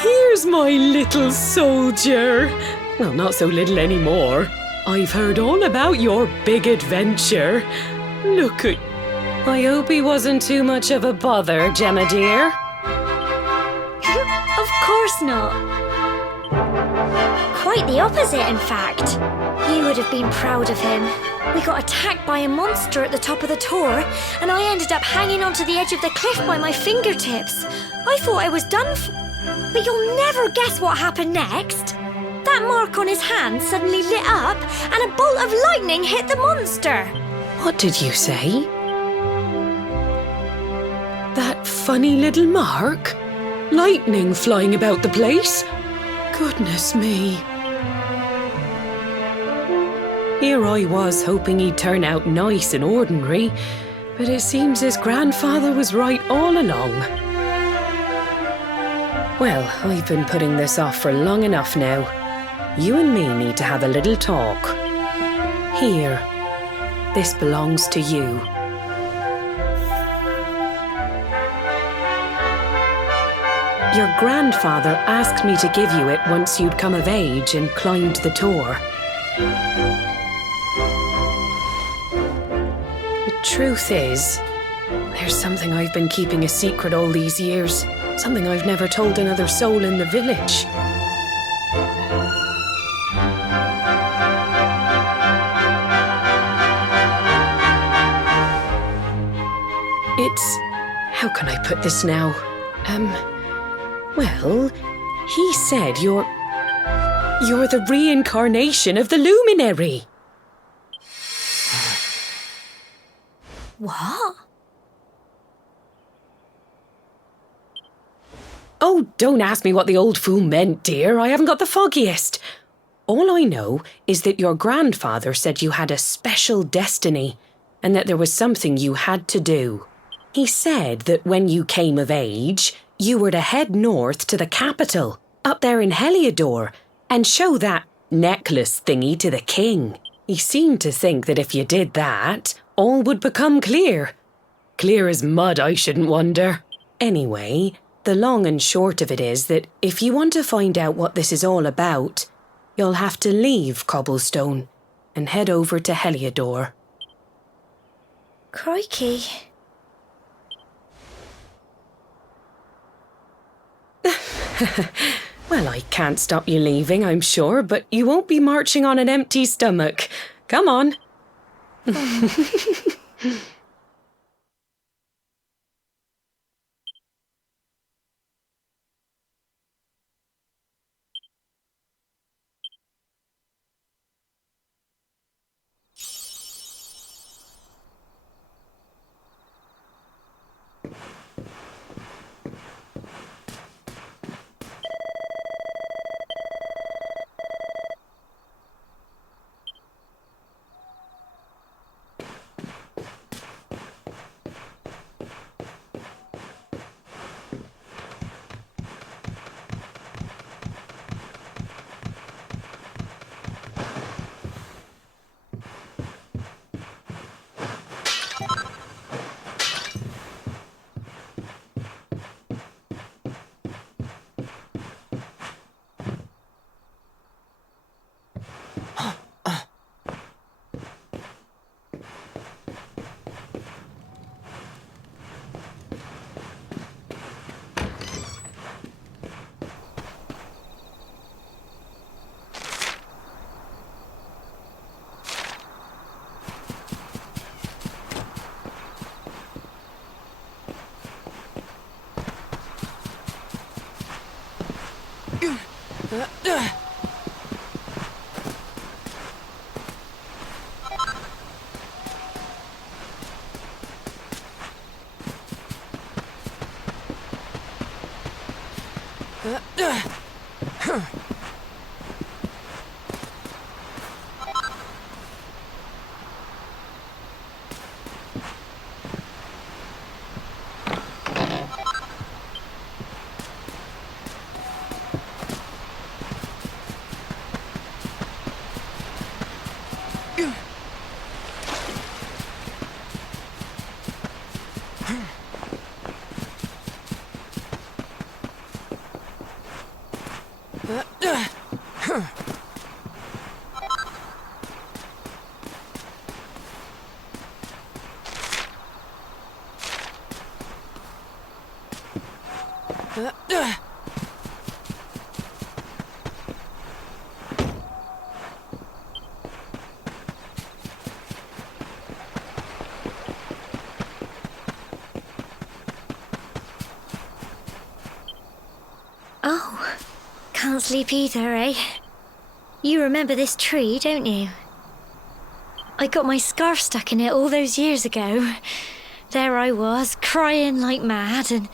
Here's my little soldier. Well, not so little anymore. I've heard all about your big adventure. Look at... I hope he wasn't too much of a bother, Gemma dear. Of course not. Quite the opposite, in fact. You would have been proud of him. We got attacked by a monster at the top of the tour, and I ended up hanging onto the edge of the cliff by my fingertips. I thought I was done for... But you'll never guess what happened next. That mark on his hand suddenly lit up, and a bolt of lightning hit the monster. What did you say? That funny little mark? Lightning flying about the place? Goodness me. Here I was hoping he'd turn out nice and ordinary, but it seems his grandfather was right all along. Well, I've been putting this off for long enough now. You and me need to have a little talk. Here, this belongs to you. Your grandfather asked me to give you it once you'd come of age and climbed the tour. The truth is, there's something I've been keeping a secret all these years. Something I've never told another soul in the village. It's... how can I put this now? Well, he said you're the reincarnation of the luminary. What? Oh, don't ask me what the old fool meant, dear. I haven't got the foggiest. All I know is that your grandfather said you had a special destiny and that there was something you had to do. He said that when you came of age, you were to head north to the capital, up there in Heliodor, and show that necklace thingy to the king. He seemed to think that if you did that, all would become clear. Clear as mud, I shouldn't wonder. Anyway, the long and short of it is that if you want to find out what this is all about, you'll have to leave Cobblestone and head over to Heliodor. Crikey. Well, I can't stop you leaving, I'm sure, but you won't be marching on an empty stomach. Come on. Oh, can't sleep either, eh? You remember this tree, don't you? I got my scarf stuck in it all those years ago. There I was, crying like mad, and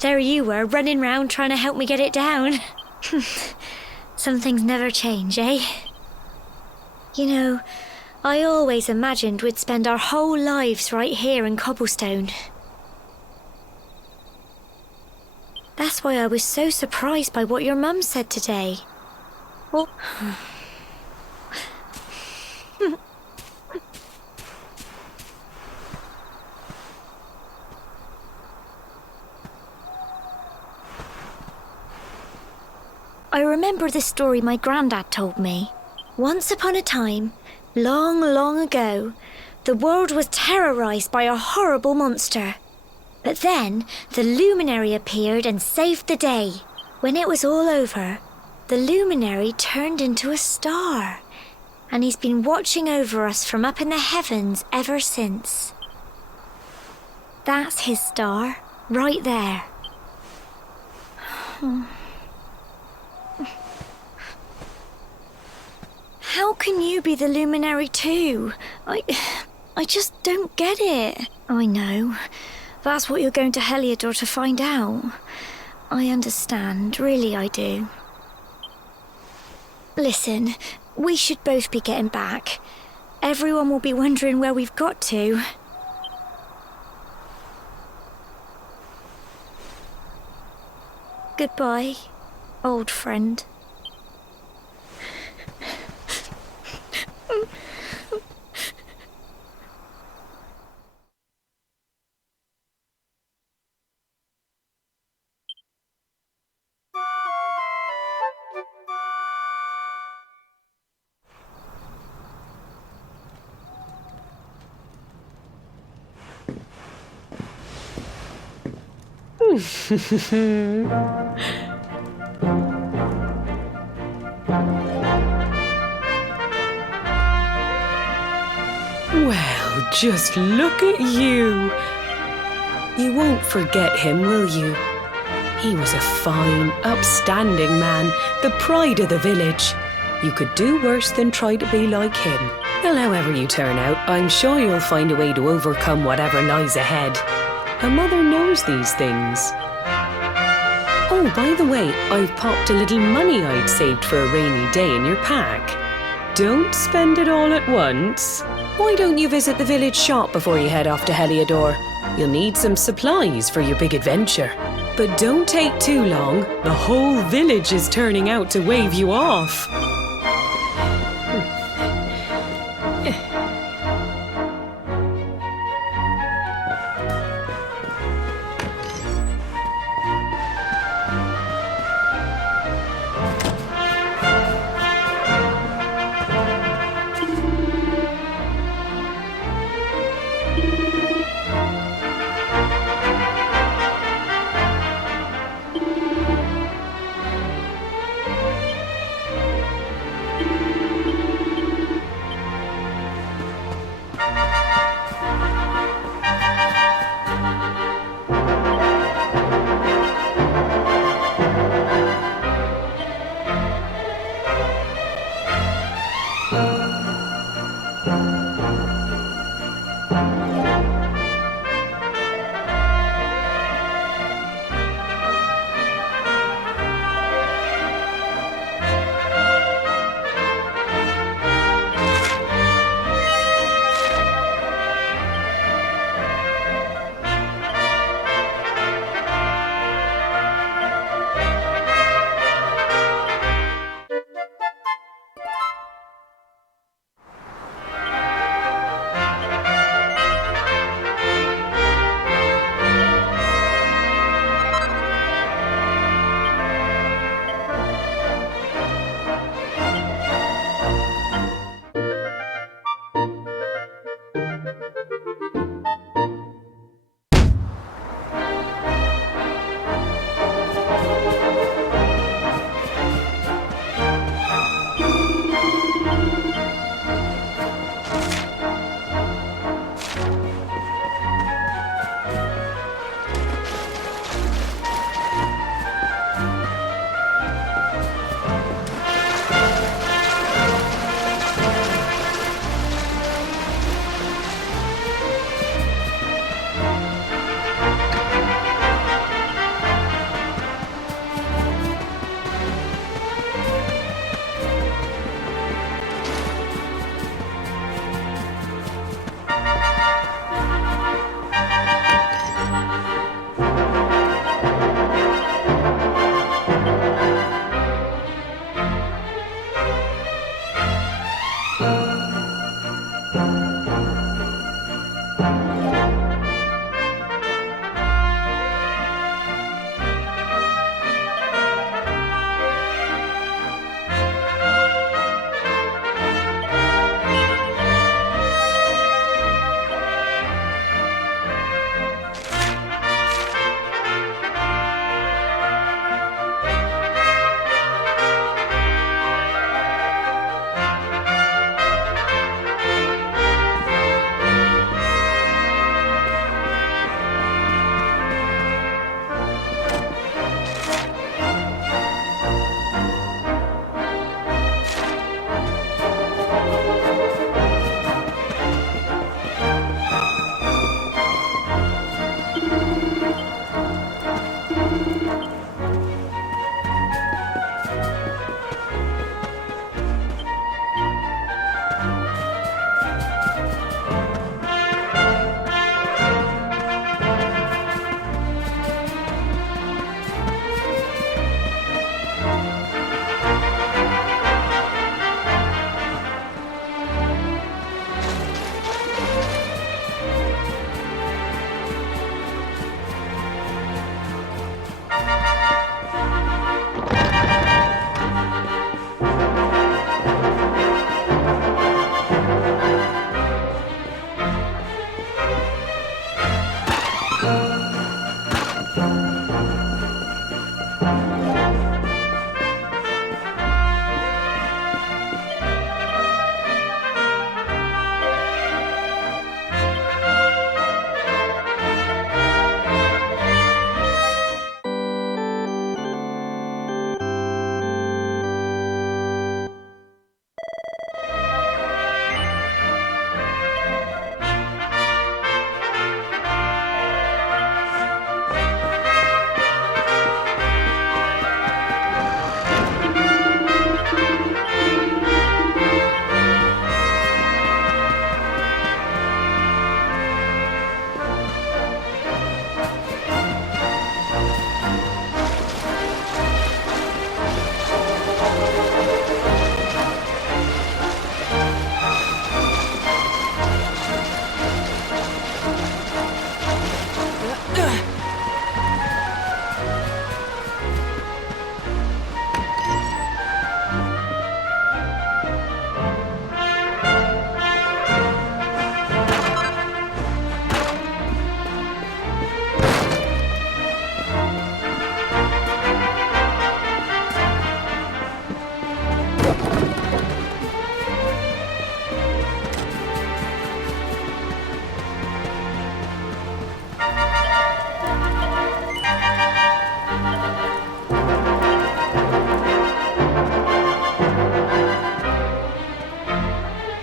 there you were, running round trying to help me get it down. Some things never change, eh? You know, I always imagined we'd spend our whole lives right here in Cobblestone. That's why I was so surprised by what your mum said today. Well, I remember the story my granddad told me. Once upon a time, long, long ago, the world was terrorized by a horrible monster. But then, the luminary appeared and saved the day. When it was all over, the luminary turned into a star. And he's been watching over us from up in the heavens ever since. That's his star, right there. How can you be the luminary too? I just don't get it. I know. That's what you're going to Heliodor to find out. I understand, really I do. Listen, we should both be getting back. Everyone will be wondering where we've got to. Goodbye, old friend. Well, just look at you. You won't forget him, will you? He was a fine, upstanding man, the pride of the village. You could do worse than try to be like him. Well, however you turn out, I'm sure you'll find a way to overcome whatever lies ahead. A mother knows these things. Oh, by the way, I've popped a little money I'd saved for a rainy day in your pack. Don't spend it all at once. Why don't you visit the village shop before you head off to Heliodor? You'll need some supplies for your big adventure. But don't take too long. The whole village is turning out to wave you off.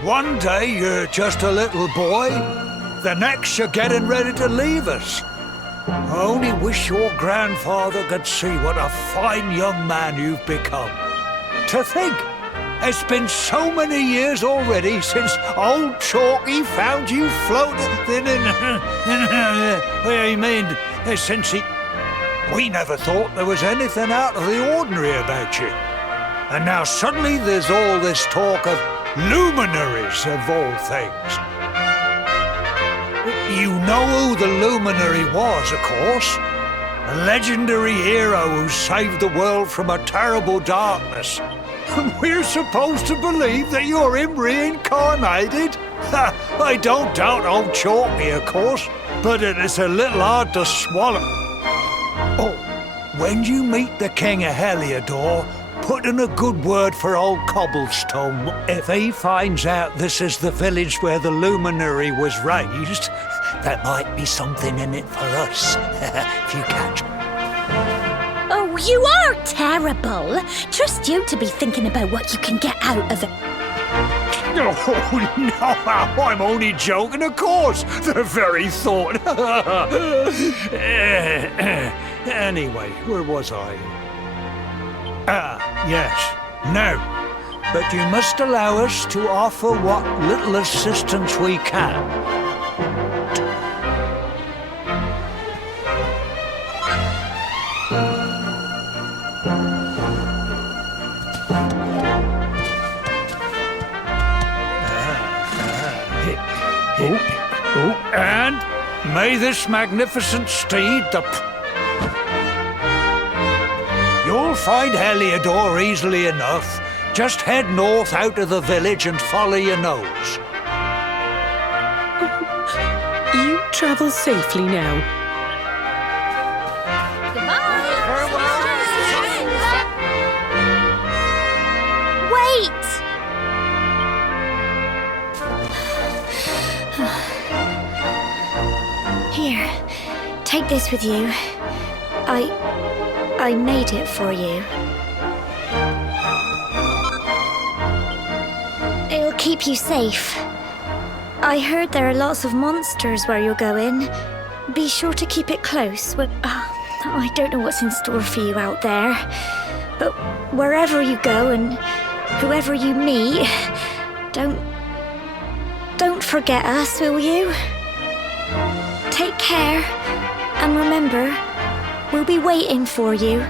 One day you're just a little boy, the next you're getting ready to leave us. I only wish your grandfather could see what a fine young man you've become. To think, it's been so many years already since old Chalky found you floating in... I mean, since he... We never thought there was anything out of the ordinary about you. And now suddenly there's all this talk of luminaries, of all things. You know who the luminary was, of course. A legendary hero who saved the world from a terrible darkness. And we're supposed to believe that you're him reincarnated? I don't doubt old Chalky, of course, but it is a little hard to swallow. Oh, when you meet the King of Heliodor, put in a good word for old Cobblestone. If he finds out this is the village where the luminary was raised, there might be something in it for us, if you catch. Oh, you are terrible. Trust you to be thinking about what you can get out of it. Oh, no, I'm only joking, of course. The very thought. Anyway, where was I? Yes. Now, but you must allow us to offer what little assistance we can. And may this magnificent steed, You'll find Heliodor easily enough. Just head north out of the village and follow your nose. You travel safely now. Wait! Here, take this with you. I made it for you. It'll keep you safe. I heard there are lots of monsters where you're going. Be sure to keep it close. I don't know what's in store for you out there. But wherever you go and whoever you meet, don't forget us, will you? Take care, and remember, we'll be waiting for you.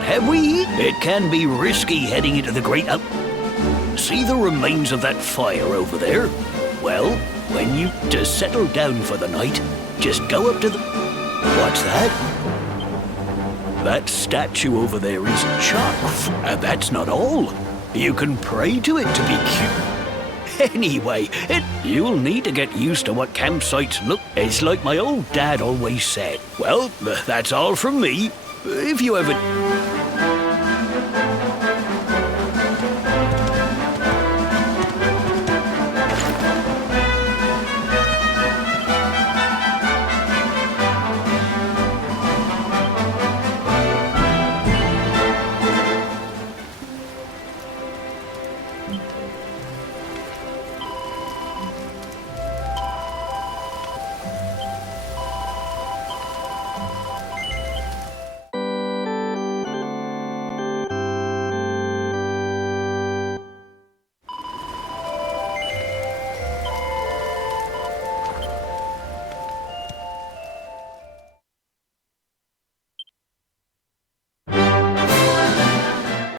What have we? It can be risky heading into the great out. See the remains of that fire over there? Well, when you to settle down for the night, just go up to the... What's that? That statue over there is Chuck. And that's not all. You can pray to it to be cute. Anyway, you'll need to get used to what campsites look. It's like my old dad always said. Well, that's all from me. If you ever...